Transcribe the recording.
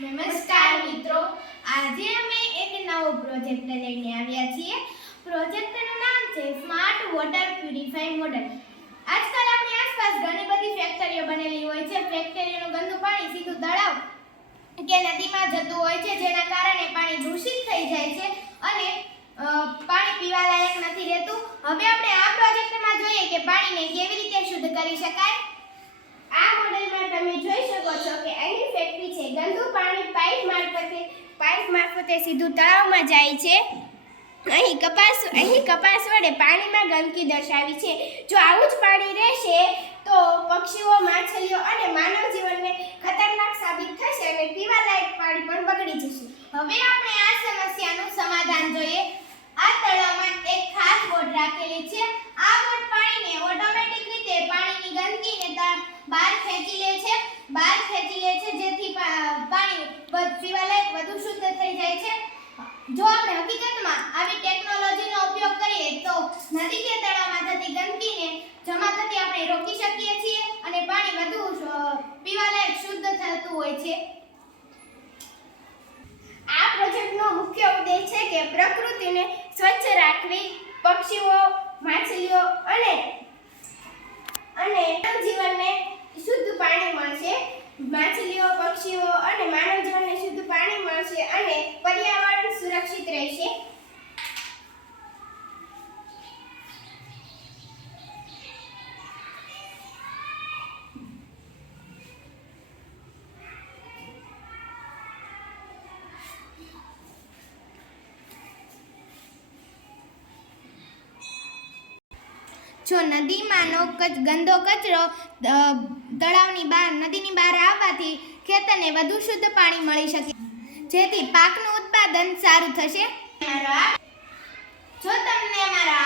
નમસ્કાર મિત્રો, આજે અમે એક નવો પ્રોજેક્ટ લઈને આવ્યા છીએ. પ્રોજેક્ટનું નામ છે સ્માર્ટ વોટર પ્યુરિફાય મોડેલ. આજકાલ આપણી આસપાસ ઘણી બધી ફેક્ટરીઓ બનેલી હોય છે. ફેક્ટરીઓનું ગંદુ પાણી સીધું તળાવ કે નદીમાં જતું હોય છે, જેના કારણે પાણી દૂષિત થઈ જાય છે અને પાણી પીવા લાયક નથી રહેતું. હવે આપણે આ પ્રોજેક્ટમાં જોઈએ કે પાણીને કેવી રીતે શુદ્ધ કરી શકાય. આ મોડેલમાં તમે જોઈ શકો છો કે અહીં ફેક્ટરી છે. ગંદુ પાણી પાઇપ મારફતે સીધું તળાવમાં જાય છે. અહીં કપાસ વડે પાણીમાં ગંદકી દર્શાવી છે. જો આવું જ પાણી રહેશે તો પક્ષીઓ, માછલીઓ અને માનવ જીવનને ખતરનાક સાબિત થશે અને પીવાલાયક પાણી પણ બગડી જશે. હવે આપણે આ સમસ્યાનું સમાધાન જોઈએ. આ તળાવમાં એક ખાસ બોટ રાખેલી છે. આ બોટ પાણીને ઓટોમેટિક રીતે પાણીની ગંદકીને બહાર ખેંચી લે છે, જેથી પાણી પીવાલાયક વધુ શુદ્ધ થઈ જાય છે. જો આપણે હકીકતમાં આવી ટેકનોલોજીનો ઉપયોગ કરીએ તો નદી કે તળાવમાં થતી ગંદકીને જમા થતી આપણે રોકી શકીએ છીએ અને પાણી વધુ પીવાલાયક શુદ્ધ થતું હોય છે. આ પ્રોજેક્ટનો મુખ્ય ઉદ્દેશ છે કે પ્રકૃતિને સ્વચ્છ રાખવી, પક્ષીઓ, માછલીઓ અને જીવનને શુદ્ધ પાણી મળશે. માછલીઓ, પક્ષીઓ અને માનવ જીવનને શુદ્ધ પાણી મળશે અને પર્યાવરણ સુરક્ષિત રહેશે. જો નદીમાંનો ગંદો કચરો તળાવની બહાર, નદીની બહાર આવવાથી ખેતરને વધુ શુદ્ધ પાણી મળી શકે, જેથી પાકનું ઉત્પાદન સારું થશે. જો તમને અમારા